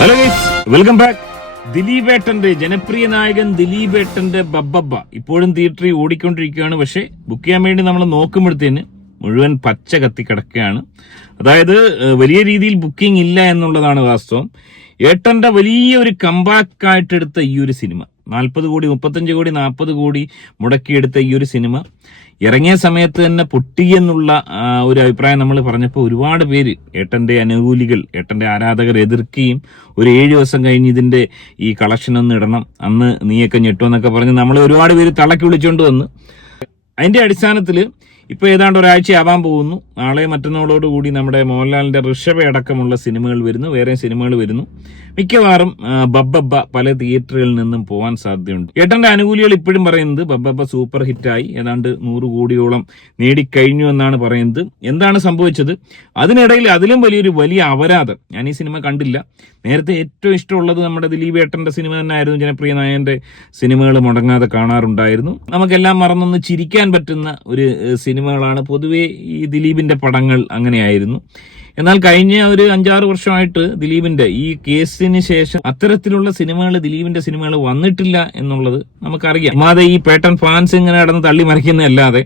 Hello guys, welcome back. ദിലീപേട്ടന്റെ ജനപ്രിയ നായകൻ ദിലീപേട്ടന്റെ ബബ്ബബ്ബ ഇപ്പോഴും തിയേറ്ററിൽ ഓടിക്കൊണ്ടിരിക്കുകയാണ്. പക്ഷെ ബുക്ക് ചെയ്യാൻ വേണ്ടി നമ്മൾ നോക്കുമ്പോഴത്തേന് മുഴുവൻ പച്ച കത്തി കിടക്കുകയാണ്. അതായത് വലിയ രീതിയിൽ ബുക്കിംഗ് ഇല്ല എന്നുള്ളതാണ് വാസ്തവം. ഏട്ടന്റെ വലിയ ഒരു കംബാക്ക് ആയിട്ടെടുത്ത ഈ ഒരു സിനിമ 40 കോടി 35 കോടി 40 കോടി മുടക്കിയെടുത്ത ഈ ഒരു സിനിമ ഇറങ്ങിയ സമയത്ത് തന്നെ പൊട്ടിയെന്നുള്ള ഒരു അഭിപ്രായം നമ്മൾ പറഞ്ഞപ്പോൾ ഒരുപാട് പേര് ഏട്ടന്റെ അനുകൂലികൾ, ഏട്ടന്റെ ആരാധകർ എതിർക്കുകയും ഒരു 7 ദിവസം കഴിഞ്ഞ് ഇതിന്റെ ഈ കളക്ഷൻ ഒന്ന് ഇടണം, അന്ന് നീയൊക്കെ ഞെട്ടുമെന്നൊക്കെ പറഞ്ഞ് നമ്മളെ ഒരുപാട് പേര് തള്ളക്കി വിളിച്ചുകൊണ്ട് വന്ന് അതിന്റെ അടിസ്ഥാനത്തിൽ ഇപ്പൊ ഏതാണ്ട് ഒരാഴ്ച ആവാൻ പോകുന്നു. നാളെ മറ്റന്നാളോടുകൂടി നമ്മുടെ മോഹൻലാലിന്റെ ഋഷഭ അടക്കമുള്ള സിനിമകൾ വരുന്നു, വേറെ സിനിമകൾ വരുന്നു. മിക്കവാറും ബബ്ബബ്ബ പല തിയേറ്ററുകളിൽ നിന്നും പോകാൻ സാധ്യതയുണ്ട്. ഏട്ടന്റെ അനുകൂലികൾ ഇപ്പോഴും പറയുന്നത് ബബ്ബബ്ബ സൂപ്പർ ഹിറ്റായി, ഏതാണ്ട് 100 കോടിയോളം നേടിക്കഴിഞ്ഞു എന്നാണ് പറയുന്നത്. എന്താണ് സംഭവിച്ചത്? അതിനിടയിൽ അതിലും വലിയ അപരാധം. ഞാൻ ഈ സിനിമ കണ്ടില്ല. നേരത്തെ ഏറ്റവും ഇഷ്ടമുള്ളത് നമ്മുടെ ദിലീപ് ഏട്ടന്റെ സിനിമ തന്നെ ആയിരുന്നു. ജനപ്രിയ നായകന്റെ സിനിമകൾ മുടങ്ങാതെ കാണാറുണ്ടായിരുന്നു. നമുക്കെല്ലാം മറന്നൊന്ന് ചിരിക്കാൻ പറ്റുന്ന ഒരു സിനിമകളാണ് പൊതുവെ ഈ ദിലീപിന്റെ പടങ്ങൾ. അങ്ങനെയായിരുന്നു. എന്നാൽ കഴിഞ്ഞ ഒരു 5-6 വർഷമായിട്ട് ദിലീപിന്റെ ഈ കേസിന് ശേഷം അത്തരത്തിലുള്ള സിനിമകൾ, ദിലീപിന്റെ സിനിമകൾ വന്നിട്ടില്ല എന്നുള്ളത് നമുക്കറിയാം. അല്ലാതെ ഈ പേട്ടൻ ഫാൻസ് ഇങ്ങനെ നടന്ന് തള്ളി മറിക്കുന്നതല്ലാതെ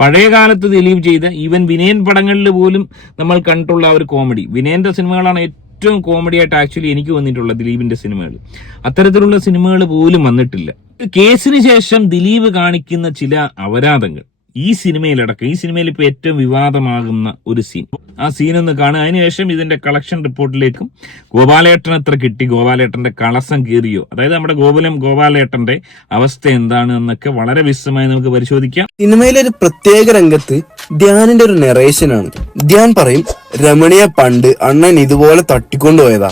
പഴയ കാലത്ത് ദിലീപ് ചെയ്ത ഈവൻ വിനയൻ പടങ്ങളിൽ പോലും നമ്മൾ കണ്ടിട്ടുള്ള ഒരു കോമഡി, വിനയന്റെ സിനിമകളാണ് ഏറ്റവും കോമഡി ആയിട്ട് ആക്ച്വലി എനിക്ക് വന്നിട്ടുള്ള ദിലീപിന്റെ സിനിമകൾ. അത്തരത്തിലുള്ള സിനിമകൾ പോലും വന്നിട്ടില്ല. കേസിന് ശേഷം ദിലീപ് കാണിക്കുന്ന ചില അപരാധങ്ങൾ ഈ സിനിമയിലടക്കം, ഈ സിനിമയിൽ ഇപ്പൊ ഏറ്റവും വിവാദമാകുന്ന ഒരു സീൻ, ആ സീനൊന്ന് കാണുക. അതിനുശേഷം ഇതിന്റെ കളക്ഷൻ റിപ്പോർട്ടിലേക്കും ഗോപാലേട്ടൻ എത്ര കിട്ടി, ഗോപാലേട്ടന്റെ കളസം കീറിയോ, അതായത് നമ്മുടെ ഗോപാലേട്ടന്റെ അവസ്ഥ എന്താണ് എന്നൊക്കെ വളരെ വിശദമായി നമുക്ക് പരിശോധിക്കാം. സിനിമയിലെ ഒരു പ്രത്യേക രംഗത്ത് ധ്യാനിന്റെ ഒരു നെറേഷനാണ്. ധ്യാൻ പറയും, രമണിയെ പണ്ട് അണ്ണൻ ഇതുപോലെ തട്ടിക്കൊണ്ടുപോയതാ.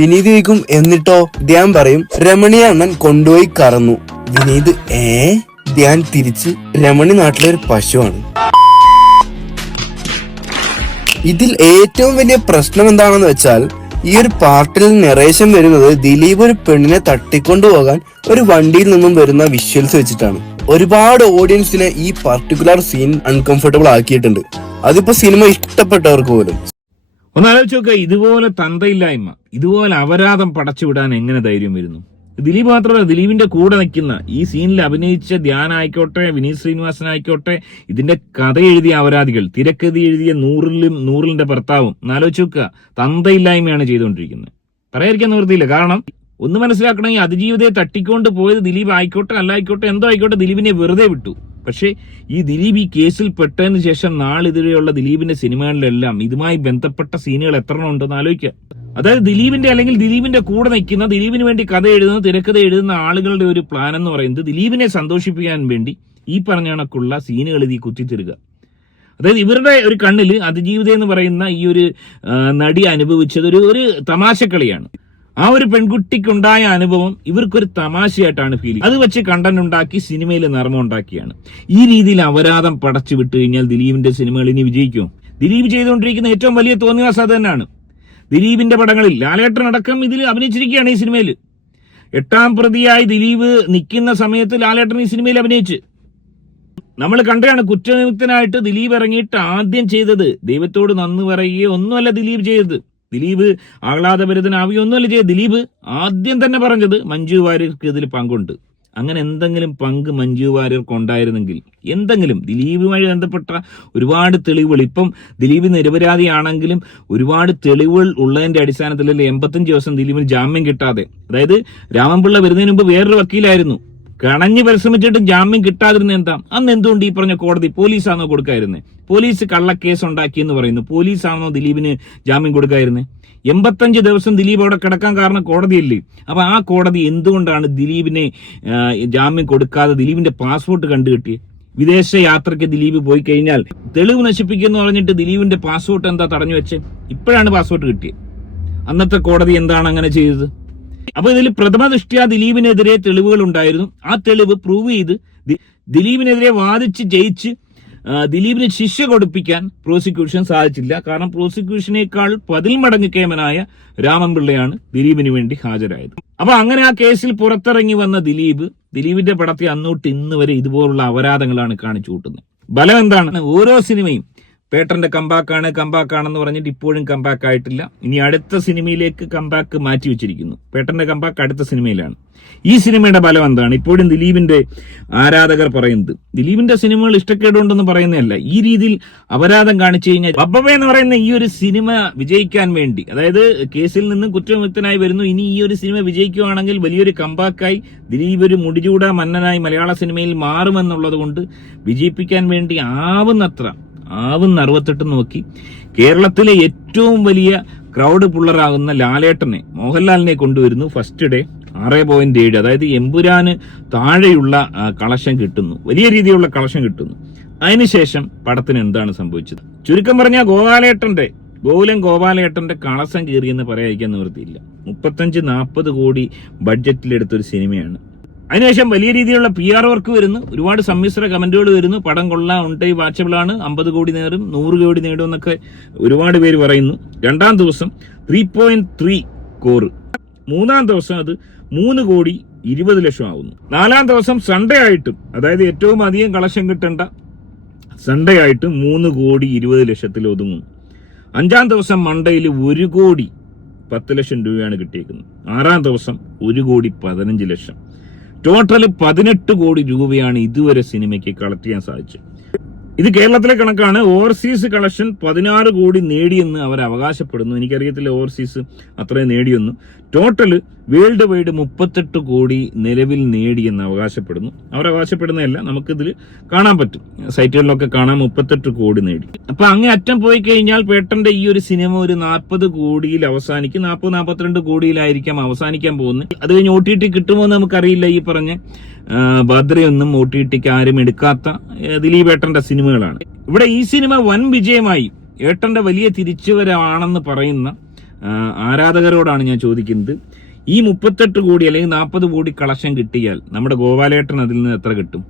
വിനീത് ചോദിക്കും, എന്നിട്ടോ? ധ്യാൻ പറയും, രമണിയെ അണ്ണൻ കൊണ്ടുപോയി കറന്നു. വിനീത് ധ്യാൻ തിരിച്ച്, രമണി നാട്ടിലെ ഒരു പശുവാണ്. ഇതിൽ ഏറ്റവും വലിയ പ്രശ്നം എന്താണെന്ന് വെച്ചാൽ, ഈ ഒരു പാർട്ടിൽ നെറേഷൻ വരുന്നത് ദിലീപ് ഒരു പെണ്ണിനെ തട്ടിക്കൊണ്ടുപോകാൻ ഒരു വണ്ടിയിൽ നിന്നും വരുന്ന വിഷ്വൽസ് വെച്ചിട്ടാണ്. ഒരുപാട് ഓഡിയൻസിനെ ഈ പർട്ടിക്കുലർ സീൻ അൺകംഫർട്ടബിൾ ആക്കിയിട്ടുണ്ട്. അതിപ്പോ സിനിമ ഇഷ്ടപ്പെട്ടവർക്ക് പോലും. ഒന്ന് ആലോചിച്ച് നോക്കുക, ഇതുപോലെ തന്തയില്ലായ്മ, ഇതുപോലെ അപരാധം പടച്ചുവിടാൻ എങ്ങനെ ധൈര്യം വരുന്നു? ദിലീപ് മാത്രമല്ല, ദിലീപിന്റെ കൂടെ നിൽക്കുന്ന ഈ സീനിൽ അഭിനയിച്ച ധ്യാനായിക്കോട്ടെ, വിനീത് ശ്രീനിവാസനായിക്കോട്ടെ, ഇതിന്റെ കഥ എഴുതിയ അപരാധികൾ, തിരക്കഥ എഴുതിയ നൂറിന്റെ ഭർത്താവും, എന്നാലോചിച്ച് നോക്കുക, തന്തയില്ലായ്മയാണ് ചെയ്തുകൊണ്ടിരിക്കുന്നത്. പറയാതിരിക്കാൻ നിവൃത്തിയില്ല. കാരണം ഒന്ന് മനസ്സിലാക്കണം, ഈ അതിജീവിതയെ തട്ടിക്കൊണ്ട് പോയത് ദിലീപ് ആയിക്കോട്ടെ, അല്ലായിക്കോട്ടെ, എന്തോ ആയിക്കോട്ടെ, ദിലീപിനെ വെറുതെ വിട്ടു. പക്ഷേ ഈ ദിലീപ് ഈ കേസിൽ പെട്ടതിന് ശേഷം നാളിതുവരെയുള്ള ദിലീപിന്റെ സിനിമകളിലെല്ലാം ഇതുമായി ബന്ധപ്പെട്ട സീനുകൾ എത്ര ഉണ്ടെന്ന് ആലോചിക്കുക. അതായത് ദിലീപിന്റെ അല്ലെങ്കിൽ ദിലീപിന്റെ കൂടെ നിൽക്കുന്ന, ദിലീപിന് വേണ്ടി കഥ എഴുതുന്ന, തിരക്കഥ എഴുതുന്ന ആളുകളുടെ ഒരു പ്ലാൻ എന്ന് പറയുന്നത് ദിലീപിനെ സന്തോഷിപ്പിക്കാൻ വേണ്ടി ഈ പറഞ്ഞ കണക്കുള്ള സീനുകൾ ഇതിൽ കുത്തിത്തരുക. അതായത് ഇവരുടെ ഒരു കണ്ണിൽ അതിജീവിത എന്ന് പറയുന്ന ഈ ഒരു നടി അനുഭവിച്ചത് ഒരു തമാശക്കളിയാണ്. ആ ഒരു പെൺകുട്ടിക്കുണ്ടായ അനുഭവം ഇവർക്കൊരു തമാശയായിട്ടാണ് ഫീൽ. അത് വെച്ച് കണ്ടന്റ് ഉണ്ടാക്കി സിനിമയിൽ നർമ്മം ഉണ്ടാക്കിയാണ്. ഈ രീതിയിൽ അപരാധം പടച്ചു വിട്ടു കഴിഞ്ഞാൽ ദിലീപിന്റെ സിനിമകൾ ഇനി വിജയിക്കും. ദിലീപ് ചെയ്തുകൊണ്ടിരിക്കുന്ന ഏറ്റവും വലിയ തോന്നിവാസം അത് തന്നെയാണ്. ദിലീപിന്റെ പടങ്ങളിൽ ലാലേട്ടൻ അടക്കം ഇതിൽ അഭിനയിച്ചിരിക്കുകയാണ്. ഈ സിനിമയിൽ 8ാം പ്രതിയായി ദിലീപ് നിൽക്കുന്ന സമയത്ത് ലാലേട്ടൻ ഈ സിനിമയിൽ അഭിനയിച്ച് നമ്മൾ കണ്ടാണ്. കുറ്റവിമുക്തനായിട്ട് ദിലീപ് ഇറങ്ങിയിട്ട് ആദ്യം ചെയ്തത് ദൈവത്തോട് നന്ദി പറയുകയോ ഒന്നുമല്ല ദിലീപ് ചെയ്തത്. ദിലീപ് ആഹ്ലാദഭരിതനാവുകയോ ഒന്നുമല്ല ചെയ്തത്. ദിലീപ് ആദ്യം തന്നെ പറഞ്ഞത് മഞ്ജു വാര്യർക്ക് ഇതിൽ പങ്കുണ്ട്. അങ്ങനെ എന്തെങ്കിലും പങ്ക് മഞ്ജു വാര്യർക്ക് ഉണ്ടായിരുന്നെങ്കിൽ, എന്തെങ്കിലും ദിലീപുമായി ബന്ധപ്പെട്ട ഒരുപാട് തെളിവുകൾ, ഇപ്പം ദിലീപ് നിരപരാധിയാണെങ്കിലും ഒരുപാട് തെളിവുകൾ ഉള്ളതിന്റെ അടിസ്ഥാനത്തിൽ 85 ദിവസം ദിലീപിന് ജാമ്യം കിട്ടാതെ, അതായത് രാമൻപിള്ള വരുന്നതിന് മുമ്പ് വേറൊരു വക്കീലായിരുന്നു, കണഞ്ഞ് പരിശ്രമിച്ചിട്ടും ജാമ്യം കിട്ടാതിരുന്ന എന്താ? അന്ന് എന്തുകൊണ്ട് ഈ പറഞ്ഞ കോടതി പോലീസാണോ കൊടുക്കായിരുന്നത്? പോലീസ് കള്ളക്കേസ് ഉണ്ടാക്കിയെന്ന് പറയുന്നു. പോലീസാണോ ദിലീപിന് ജാമ്യം കൊടുക്കായിരുന്നത്? 85 ദിവസം ദിലീപ് അവിടെ കിടക്കാൻ കാരണം കോടതിയല്ലേ? അപ്പൊ ആ കോടതി എന്തുകൊണ്ടാണ് ദിലീപിനെ ജാമ്യം കൊടുക്കാതെ ദിലീപിന്റെ പാസ്പോർട്ട് കണ്ടുകിട്ടിയത്? വിദേശ യാത്രയ്ക്ക് ദിലീപ് പോയി കഴിഞ്ഞാൽ തെളിവ് നശിപ്പിക്കുമെന്ന് പറഞ്ഞിട്ട് ദിലീപിന്റെ പാസ്പോർട്ട് എന്താ തടഞ്ഞു വെച്ച്? ഇപ്പോഴാണ് പാസ്പോർട്ട് കിട്ടിയത്. അന്നത്തെ കോടതി എന്താണ് അങ്ങനെ ചെയ്തത്? അപ്പൊ ഇതിൽ പ്രഥമ ദൃഷ്ട്യാ ദിലീപിനെതിരെ തെളിവുകൾ ഉണ്ടായിരുന്നു. ആ തെളിവ് പ്രൂവ് ചെയ്ത് ദിലീപിനെതിരെ വാദിച്ച് ജയിച്ച് ദിലീപിന് ശിക്ഷ കൊടുപ്പിക്കാൻ പ്രോസിക്യൂഷൻ സാധിച്ചില്ല. കാരണം പ്രോസിക്യൂഷനേക്കാൾ 10 മടങ്ങ് കേമനായ രാമൻപിള്ളയാണ് ദിലീപിന് വേണ്ടി ഹാജരായത്. അപ്പൊ അങ്ങനെ ആ കേസിൽ പുറത്തിറങ്ങി വന്ന ദിലീപിന്റെ പടത്തെ അന്നോട്ട് ഇന്ന് വരെ ഇതുപോലുള്ള അപരാധങ്ങളാണ് കാണിച്ചു കൂട്ടുന്നത്. ബലം എന്താണ്? ഓരോ സിനിമയും പേട്ടന്റെ കമ്പാക്കാണെന്ന് പറഞ്ഞിട്ട് ഇപ്പോഴും കമ്പാക്ക് ആയിട്ടില്ല. ഇനി അടുത്ത സിനിമയിലേക്ക് കമ്പാക്ക് മാറ്റി വെച്ചിരിക്കുന്നു. പേട്ടന്റെ കമ്പാക്ക് അടുത്ത സിനിമയിലാണ്. ഈ സിനിമയുടെ ബലം എന്താണ്? ഇപ്പോഴും ദിലീപിന്റെ ആരാധകർ പറയുന്നത്, ദിലീപിന്റെ സിനിമകൾ ഇഷ്ടക്കേടുണ്ടെന്ന് പറയുന്നതല്ല, ഈ രീതിയിൽ അപരാധം കാണിച്ചു കഴിഞ്ഞാൽ ബബ്ബ എന്ന് പറയുന്ന ഈ ഒരു സിനിമ വിജയിക്കാൻ വേണ്ടി, അതായത് കേസിൽ നിന്ന് കുറ്റവിമുക്തനായി വരുന്നു, ഇനി ഈ ഒരു സിനിമ വിജയിക്കുകയാണെങ്കിൽ വലിയൊരു കമ്പാക്കായി ദിലീപ് ഒരു മുടിചൂട മന്നനായി മലയാള സിനിമയിൽ മാറുമെന്നുള്ളത് കൊണ്ട് വിജയിപ്പിക്കാൻ വേണ്ടി ആവുന്ന 68 നോക്കി കേരളത്തിലെ ഏറ്റവും വലിയ ക്രൗഡ് പുള്ളറാകുന്ന ലാലേട്ടനെ, മോഹൻലാലിനെ കൊണ്ടുവരുന്നു. ഫസ്റ്റ് ഡേ 6.7, അതായത് എമ്പുരാന് താഴെയുള്ള കളക്ഷൻ കിട്ടുന്നു, വലിയ രീതിയിലുള്ള കളക്ഷൻ കിട്ടുന്നു. അതിനുശേഷം പടത്തിന് എന്താണ് സംഭവിച്ചത്? ചുരുക്കം പറഞ്ഞാൽ ഗോപാലേട്ടന്റെ കളക്ഷൻ കീറിയെന്ന് പറയാതിരിക്കാൻ നിവൃത്തിയില്ല. 35-40 കോടി ബഡ്ജറ്റിലെടുത്തൊരു സിനിമയാണ്. അതിനുശേഷം വലിയ രീതിയിലുള്ള PR വർക്ക് വരുന്നു, ഒരുപാട് സമ്മിശ്ര കമന്റുകൾ വരുന്നു. പടം കൊള്ളാം, ഉണ്ടൈ വാച്ചബിൾ ആണ്, 50 കോടി നേടും, 100 കോടി നേടും എന്നൊക്കെ ഒരുപാട് പേര് പറയുന്നു. 2-ാം ദിവസം 3.3 കോടി, 3-ാം ദിവസം അത് 3 കോടി 20 ലക്ഷം ആവുന്നു. 4-ാം ദിവസം സൺഡേ ആയിട്ടും, അതായത് ഏറ്റവും അധികം കളക്ഷൻ കിട്ടേണ്ട സൺഡേ ആയിട്ട് 3 കോടി 20 ലക്ഷത്തിൽ ഒതുങ്ങുന്നു. 5-ാം ദിവസം മണ്ടയിൽ 1 കോടി 10 ലക്ഷം രൂപയാണ് കിട്ടിയിരിക്കുന്നത്. 6-ാം ദിവസം 1 കോടി 15 ലക്ഷം. ടോട്ടൽ 18 കോടി രൂപയാണ് ഇതുവരെ സിനിമയ്ക്ക് കളക്ട് ചെയ്യാൻ സാധിച്ചത്. ഇത് കേരളത്തിലെ കണക്കാണ്. ഓവർസീസ് കളക്ഷൻ 16 കോടി നേടിയെന്ന് അവർ അവകാശപ്പെടുന്നു. എനിക്കറിയത്തില്ല ഓവർസീസ് അത്രയും നേടിയെന്ന്. ടോട്ടൽ വേൾഡ് വൈഡ് 38 കോടി നിലവിൽ നേടിയെന്ന് അവകാശപ്പെടുന്നു. അവർ അവകാശപ്പെടുന്നതല്ല, നമുക്കിതിൽ കാണാൻ പറ്റും, സൈറ്റുകളിലൊക്കെ കാണാൻ 38 കോടി നേടി. അപ്പൊ അങ്ങേ അറ്റം പോയി കഴിഞ്ഞാൽ പേട്ടന്റെ ഈ ഒരു സിനിമ ഒരു 40 കോടിയിൽ അവസാനിക്കും. 40-42 കോടിയിലായിരിക്കാം അവസാനിക്കാൻ പോകുന്നത്. അത് കഴിഞ്ഞ് OTT കിട്ടുമോ എന്ന് നമുക്കറിയില്ല. ഈ പറഞ്ഞ ഭദ്രയൊന്നും OTTക്ക് ആരും എടുക്കാത്ത ദിലീപ് ഏട്ടന്റെ സിനിമകളാണ്. ഇവിടെ ഈ സിനിമ വൻ വിജയമായി ഏട്ടന്റെ വലിയ തിരിച്ചുവരവാണെന്ന് പറയുന്ന ആരാധകരോടാണ് ഞാൻ ചോദിക്കുന്നത്, ഈ 38 കോടി അല്ലെങ്കിൽ 40 കോടി കളക്ഷൻ കിട്ടിയാൽ നമ്മുടെ ഗോപാലേട്ടൻ അതിൽ നിന്ന് എത്ര കിട്ടും?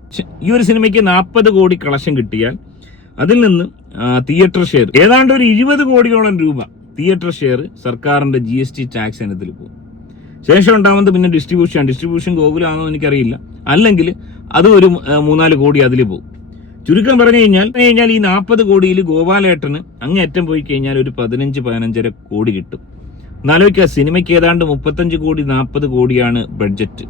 ഈ ഒരു സിനിമയ്ക്ക് 40 കോടി കളക്ഷൻ കിട്ടിയാൽ അതിൽ നിന്ന് തിയേറ്റർ ഷെയർ ഏതാണ്ട് ഒരു 20 കോടിയോളം രൂപ തിയേറ്റർ ഷെയർ സർക്കാരിന്റെ GST ടാക്സ് ഇനത്തിൽ പോകും. ശേഷം ഉണ്ടാവുന്നത് പിന്നെ ഡിസ്ട്രിബ്യൂഷൻ ഗോകുലാണോ എനിക്കറിയില്ല, അല്ലെങ്കിൽ അത് ഒരു 3-4 കോടി അതിൽ പോകും. ചുരുക്കം പറഞ്ഞു കഴിഞ്ഞാൽ ഈ 40 കോടിയിൽ ഗോപാലേട്ടന് അങ്ങേയറ്റം പോയി കഴിഞ്ഞാൽ ഒരു 15-15.5 കോടി കിട്ടും. എന്നാലോചിക്കുക, സിനിമയ്ക്ക് ഏതാണ്ട് 35 കോടി 40 കോടിയാണ് ബഡ്ജറ്റ്.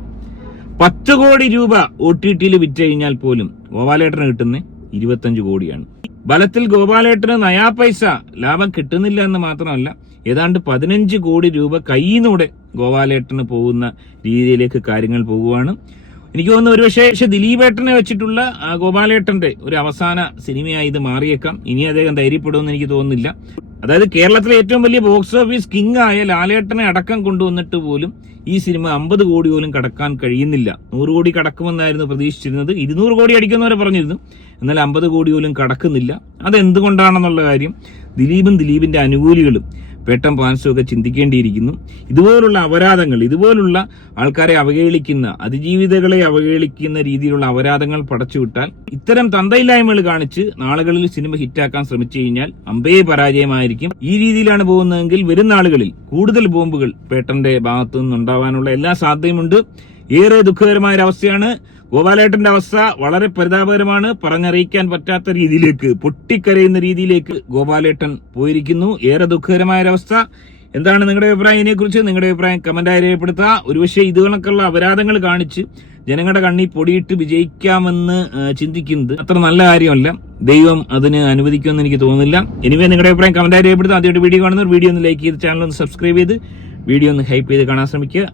10 കോടി രൂപ OTTയിൽ വിറ്റ് കഴിഞ്ഞാൽ പോലും ഗോപാലേട്ടന് കിട്ടുന്ന 25 കോടിയാണ്. ബലത്തിൽ ഗോപാലേട്ടന് നയാ പൈസ ലാഭം കിട്ടുന്നില്ല എന്ന് മാത്രമല്ല, ഏതാണ്ട് 15 കോടി രൂപ കയ്യിലൂടെ ഗോപാലേട്ടന് പോകുന്ന രീതിയിലേക്ക് കാര്യങ്ങൾ പോകുവാണ്. എനിക്ക് തോന്നുന്നു ഒരുപക്ഷെ ദിലീപേട്ടനെ വെച്ചിട്ടുള്ള ഗോപാലേട്ടന്റെ ഒരു അവസാന സിനിമയായി ഇത് മാറിയേക്കാം. ഇനി അദ്ദേഹം ധൈര്യപ്പെടുമെന്ന് എനിക്ക് തോന്നുന്നില്ല. അതായത് കേരളത്തിലെ ഏറ്റവും വലിയ ബോക്സ് ഓഫീസ് കിങ് ആയ ലാലേട്ടനെ അടക്കം കൊണ്ടുവന്നിട്ട് പോലും ഈ സിനിമ 50 കോടി പോലും കടക്കാൻ കഴിയുന്നില്ല. 100 കോടി കടക്കുമെന്നായിരുന്നു പ്രതീക്ഷിച്ചിരുന്നത്. 200 കോടി അടിക്കുന്നവരെ പറഞ്ഞിരുന്നു, എന്നാൽ 50 കോടി പോലും കടക്കുന്നില്ല. അതെന്തുകൊണ്ടാണെന്നുള്ള കാര്യം ദിലീപിന്റെ അനുകൂലികളും പേട്ടം പാൻസുമൊക്കെ ചിന്തിക്കേണ്ടിയിരിക്കുന്നു. ഇതുപോലുള്ള അപരാധങ്ങൾ, ഇതുപോലുള്ള ആൾക്കാരെ അവഹേളിക്കുന്ന, അതിജീവിതകളെ അവഹേളിക്കുന്ന രീതിയിലുള്ള അപരാധങ്ങൾ പടച്ചുവിട്ടാൽ, ഇത്തരം തന്തയില്ലായ്മകൾ കാണിച്ച് നാളുകളിൽ സിനിമ ഹിറ്റാക്കാൻ ശ്രമിച്ചു കഴിഞ്ഞാൽ അമ്പേ പരാജയമായിരിക്കും. ഈ രീതിയിലാണ് പോകുന്നതെങ്കിൽ വരും നാളുകളിൽ കൂടുതൽ ബോംബുകൾ പേട്ടന്റെ ഭാഗത്തു നിന്നുണ്ടാവാനുള്ള എല്ലാ സാധ്യതയുമുണ്ട്. ഏറെ ദുഃഖകരമായ ഒരവസ്ഥയാണ്. ഗോപാലേട്ടന്റെ അവസ്ഥ വളരെ പരിതാപകരമാണ്. പറഞ്ഞറിയിക്കാൻ പറ്റാത്ത രീതിയിലേക്ക്, പൊട്ടിക്കരയുന്ന രീതിയിലേക്ക് ഗോപാലേട്ടൻ പോയിരിക്കുന്നു. ഏറെ ദുഃഖകരമായ ഒരവസ്ഥ. എന്താണ് നിങ്ങളുടെ അഭിപ്രായം ഇതിനെക്കുറിച്ച്? നിങ്ങളുടെ അഭിപ്രായം കമന്റായി രേഖപ്പെടുത്തുക. ഒരുപക്ഷെ ഇതുകണക്കുള്ള അപരാധങ്ങൾ കാണിച്ച് ജനങ്ങളുടെ കണ്ണി പൊടിയിട്ട് വിജയിക്കാമെന്ന് ചിന്തിക്കുന്നത് അത്ര നല്ല കാര്യമല്ല. ദൈവം അതിന് അനുവദിക്കുമെന്ന് എനിക്ക് തോന്നുന്നില്ല. എനിവേ നിങ്ങളുടെ അഭിപ്രായം കമന്റായി രേഖപ്പെടുത്തുക. ആദ്യമായിട്ട് വീഡിയോ കാണുന്നവർ വീഡിയോ ഒന്ന് ലൈക്ക് ചെയ്ത് ചാനൽ ഒന്ന് സബ്സ്ക്രൈബ് ചെയ്ത് വീഡിയോ ഒന്ന് ഹൈപ്പ് ചെയ്ത് കാണാൻ ശ്രമിക്കുക.